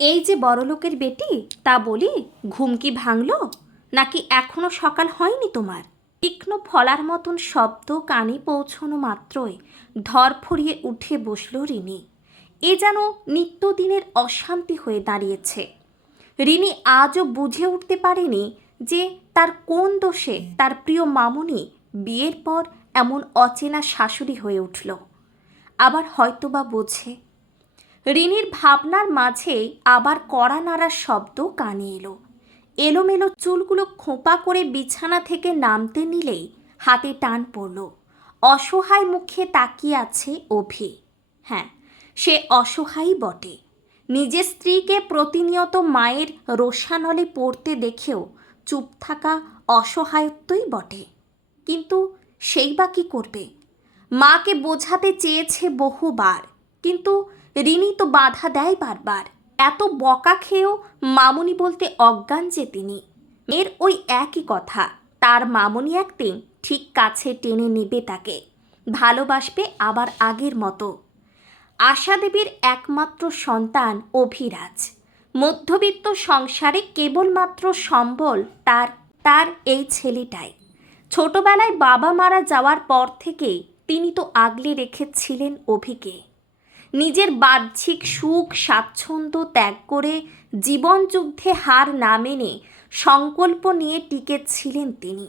এই যে বড়লোকের বেটি, তা বলি ঘুম কি ভাঙল? নাকি এখনও সকাল হয়নি তোমার? তীক্ষ্ণ ফলার মতন শব্দ কানে পৌঁছনো মাত্রই ধর ফরিয়ে উঠে বসল রিনি। এ যেন নিত্যদিনের অশান্তি হয়ে দাঁড়িয়েছে। রিনি আজও বুঝে উঠতে পারেনি যে তার কোন দোষে তার প্রিয় মামুনি বিয়ের পর এমন অচেনা শাশুড়ি হয়ে উঠল। আবার হয়তোবা বোঝে রিনির ভাবনার মাঝে আবার কড়া নাড়ার শব্দ কানে এলো। এলোমেলো চুলগুলো খোঁপা করে বিছানা থেকে নামতে নিলেই হাতে টান পড়ল। অসহায় মুখে তাকিয়ে আছে অভি। হ্যাঁ সে অসহায়ই বটে। নিজের স্ত্রীকে প্রতিনিয়ত মায়ের রোষানলে পড়তে দেখেও চুপ থাকা অসহায়ত্বই বটে। কিন্তু সেই বা কী করবে? মাকে বোঝাতে চেয়েছে বহুবার, কিন্তু রিনি তো বাধা দেয় বারবার। এত বকা খেয়েও মামনি বলতে অজ্ঞান যে তিনি। এর ওই একই কথা, তার মামুনি একদিন ঠিক কাছে টেনে নেবে তাকে, ভালোবাসবে আবার আগের মতো। আশা দেবীর একমাত্র সন্তান অভিরাজ। মধ্যবিত্ত সংসারে কেবলমাত্র সম্বল তার তার এই ছেলেটাই। ছোটবেলায় বাবা মারা যাওয়ার পর থেকেই তিনি তো আগলে রেখেছিলেন অভিকে। নিজের বাহ্যিক সুখ, স্বাচ্ছন্দ্য ত্যাগ করে জীবনযুদ্ধে হার না মেনে সংকল্প নিয়ে টিকে ছিলেন তিনি।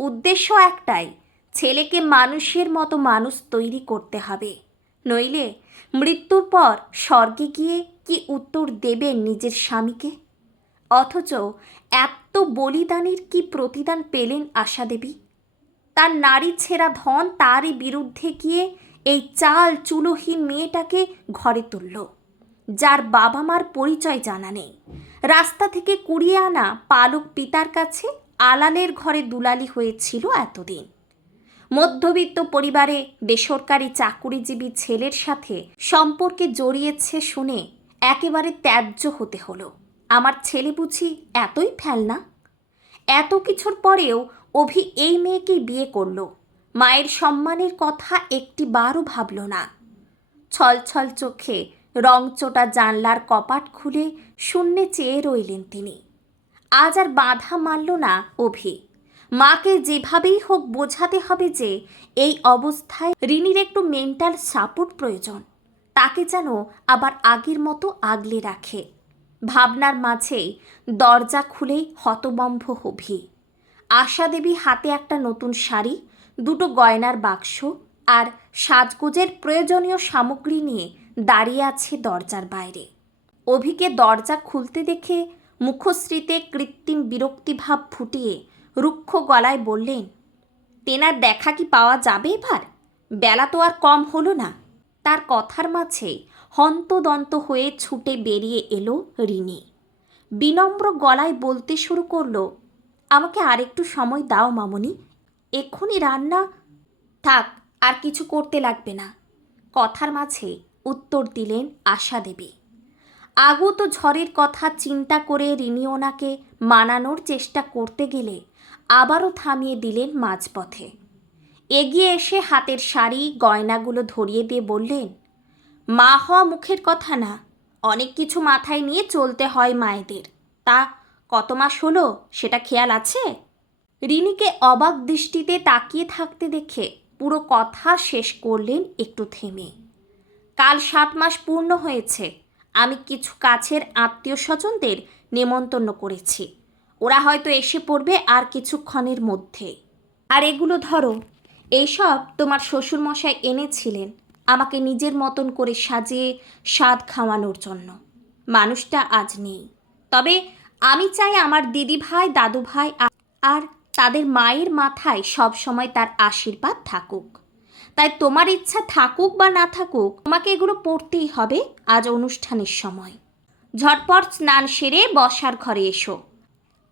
উদ্দেশ্য একটাই, ছেলেকে মানুষের মতো মানুষ তৈরি করতে হবে। নইলে মৃত্যুর পর স্বর্গে গিয়ে কি উত্তর দেবেন নিজের স্বামীকে? অথচ এত বলিদানের কি প্রতিদান পেলেন আশা দেবী তার নারী ছেঁড়া ধন তারই বিরুদ্ধে গিয়ে এই চাল চুলোহীন মেয়েটাকে ঘরে তুলল, যার বাবা মার পরিচয় জানা নেই। রাস্তা থেকে কুড়িয়ে আনা পালক পিতার কাছে আলালের ঘরে দুলালি হয়েছিল এতদিন। মধ্যবিত্ত পরিবারে বেসরকারি চাকুরিজীবী ছেলের সাথে সম্পর্কে জড়িয়েছে শুনে একেবারে ত্যায্য হতে হলো। আমার ছেলে বুঝি এতই ফেলনা? এত কিছুর পরেও অভি এই মেয়েকেই বিয়ে করল। মায়ের সম্মানের কথা একটি বারও ভাবল না। ছল ছল চোখে রংচোটা জানলার কপাট খুলে শূন্যে চেয়ে রইলেন তিনি। আজ আর বাধা মানল না অভি। মাকে যেভাবেই হোক বোঝাতে হবে যে এই অবস্থায় ঋণীর একটু মেন্টাল সাপোর্ট প্রয়োজন। তাকে যেন আবার আগের মতো আগলে রাখে। ভাবনার মাঝেই দরজা খুলেই হতবম্ব হভি আশা দেবী হাতে একটা নতুন শাড়ি দুটো গয়নার বাক্স আর সাজগোজের প্রয়োজনীয় সামগ্রী নিয়ে দাঁড়িয়ে আছে দরজার বাইরে। অভিকে দরজা খুলতে দেখে মুখশ্রীতে কৃত্রিম বিরক্তিভাব ফুটিয়ে রুক্ষ গলায় বললেন, তেনার দেখা কি পাওয়া যাবে এবার? বেলা তো আর কম হলো না। তার কথার মাঝে হন্তদন্ত হয়ে ছুটে বেরিয়ে এলো রিনি। বিনম্র গলায় বলতে শুরু করল, আমাকে আরেকটু সময় দাও মামনি এক্ষুনি রান্না। থাক, আর কিছু করতে লাগবে না। কথার মাঝে উত্তর দিলেন আশা দেবী। আগত ঝড়ের কথা চিন্তা করে রিনি ওনাকে মানানোর চেষ্টা করতে গেলে আবারও থামিয়ে দিলেন মাঝপথে। এগিয়ে এসে হাতের শাড়ি, গয়নাগুলো ধরিয়ে দিয়ে বললেন, মা হওয়া মুখের কথা না। অনেক কিছু মাথায় নিয়ে চলতে হয় মায়েদের। তা কত মাস হলো? সেটা খেয়াল আছে? রিনিকে অবাক দৃষ্টিতে তাকিয়ে থাকতে দেখে পুরো কথা শেষ করলেন একটু থেমে। কাল সাত মাস পূর্ণ হয়েছে। আমি কিছু কাছের আত্মীয় স্বজনদের নেমন্তন্ন করেছি। ওরা হয়তো এসে পড়বে আর কিছুক্ষণের মধ্যে। আর এগুলো ধরো, এইসব তোমার শ্বশুরমশাই এনেছিলেন আমাকে নিজের মতন করে সাজিয়ে স্বাদ খাওয়ানোর জন্য। মানুষটা আজ নেই। তবে আমি চাই আমার দিদি ভাই দাদু ভাই আর তাদের মায়ের মাথায় সব সময় তার আশীর্বাদ থাকুক। তাই তোমার ইচ্ছা থাকুক বা না থাকুক, তোমাকে এগুলো পড়তেই হবে আজ অনুষ্ঠানের সময়। ঝটপট স্নান সেরে বসার ঘরে এসো।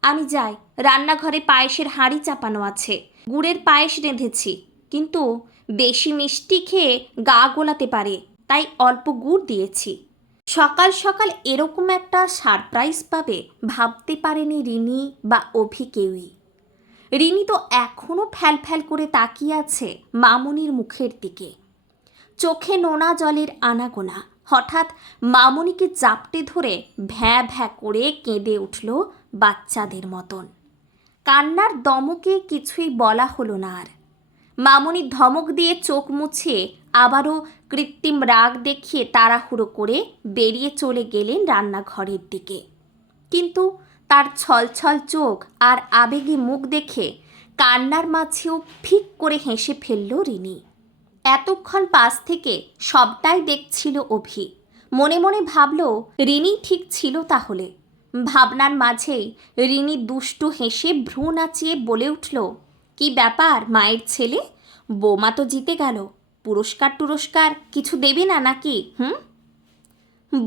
আমি যাই। রান্নাঘরে পায়েসের হাঁড়ি চাপানো আছে। গুড়ের পায়েস রেঁধেছি। কিন্তু বেশি মিষ্টি খেয়ে গা গোলাতে পারে, তাই অল্প গুড় দিয়েছি। সকাল সকাল এরকম একটা সারপ্রাইজ পাবে ভাবতে পারেনি রিনি বা অভি কেউই। রিনি তো এখনও ফ্যাল ফ্যাল করে তাকিয়ে আছে মামুনির মুখের দিকে। চোখে নোনা জলের আনাগোনা। হঠাৎ মামনিকে জাপটে ধরে ভ্যাঁ ভ্যাঁ করে কেঁদে উঠল বাচ্চাদের মতন। কান্নার দমকে কিছুই বলা হলো না আর। মামনি ধমক দিয়ে চোখ মুছে আবারও কৃত্রিম রাগ দেখিয়ে তাড়াহুড়ো করে বেরিয়ে চলে গেলেন রান্নাঘরের দিকে। কিন্তু তার ছলছল চোখ আর আবেগী মুখ দেখে কান্নার মাঝেও ফিক করে হেসে ফেলল রিনি। এতক্ষণ পাশ থেকে সবটাই দেখছিল অভি। মনে মনে ভাবল, রিনি ঠিক ছিল তাহলে। ভাবনার মাঝেই রিনি দুষ্টু হেসে ভ্রু নাচিয়ে বলে উঠল, কি ব্যাপার, মায়ের ছেলে? বৌমা তো জিতে গেল। পুরস্কার টুরস্কার কিছু দেবে না নাকি, হুম?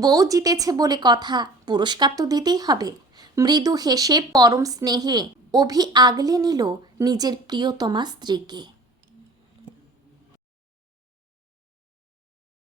বউ জিতেছে বলে কথা, পুরস্কার তো দিতেই হবে। মৃদু হেসে পরম স্নেহে অভি আগলে নিল নিজের প্রিয়তমা স্ত্রীকে।